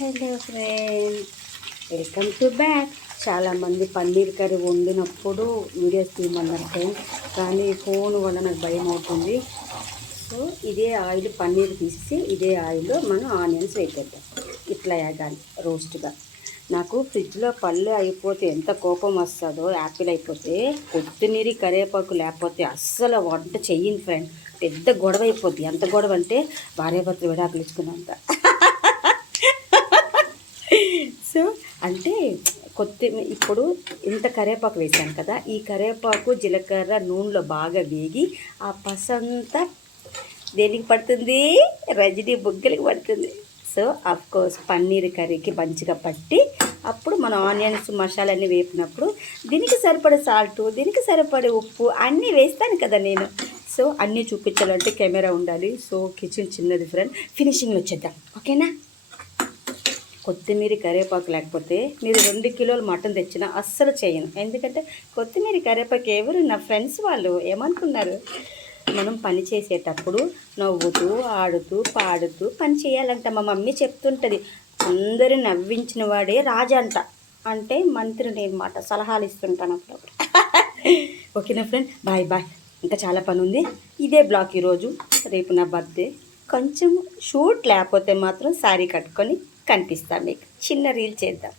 Hello friends, welcome to back. చాలామంది paneer curry వండినప్పుడు videos తీయమన్నారు friends, కానీ phone వల్ల నాకు భయం అవుతుంది. సో ఇదే ఆయిల్ పన్నీర్ తీసి ఇదే ఆయిల్లో మనం ఆనియన్స్ వేసేద్దాం. ఇట్లా వేగాలి రోస్ట్గా. నాకు ఫ్రిడ్జ్లో పళ్ళు అయిపోతే ఎంత కోపం వస్తుందో, యాపిల్ అయిపోతే కొత్తిమీర కరివేపాకు లేకపోతే అస్సలు వంట చెయ్యను ఫ్రెండ్. పెద్ద గొడవ అయిపోద్ది. ఎంత గొడవ అంటే భార్యాభర్తలు విడాకులు ఇచ్చుకున్నంత. సో అంటే ఇప్పుడు ఇంత కరివేపాకు వేసాను కదా, ఈ కరివేపాకు జీలకర్ర నూనెలో బాగా వేగి ఆ పసంతా దేనికి పడుతుంది? రజనీ బుగ్గలకి పడుతుంది. సో కోర్స్ పన్నీర్ కర్రీకి మంచిగా పట్టి అప్పుడు మనం ఆనియన్స్ మసాలా అన్నీ వేపినప్పుడు దీనికి సరిపడే సాల్ట్, దీనికి సరిపడే ఉప్పు అన్నీ వేస్తాను కదా నేను. సో అన్నీ చూపించాలంటే కెమెరా ఉండాలి. సో కిచెన్ చిన్నది ఫ్రెండ్. ఫినిషింగ్లో వచ్చేద్దాం, ఓకేనా? కొత్తిమీర కరివేపాకు లేకపోతే మీరు 2 కిలోలు మటన్ తెచ్చినా అస్సలు చేయను. ఎందుకంటే కొత్తిమీర కరివేపాకు ఎవరు నా ఫ్రెండ్స్ వాళ్ళు ఏమనుకున్నారు? మనం పని చేసేటప్పుడు నవ్వుతూ ఆడుతూ పాడుతూ పని చేయాలంట. మా మమ్మీ చెప్తుంటుంది, అందరూ నవ్వించిన వాడే రాజంట. అంటే మంత్రిని అనమాట, సలహాలు ఇస్తుంటాను అప్పుడప్పుడు. ఓకేనా ఫ్రెండ్, బాయ్ బాయ్. ఇంకా చాలా పని ఉంది. ఇదే బ్లాగ్ ఈరోజు. రేపు నా బర్త్డే. కొంచెం షూట్ లేకపోతే మాత్రం శారీ కట్టుకొని కనిపిస్తా మీకు. చిన్న రీల్ చేద్దాం.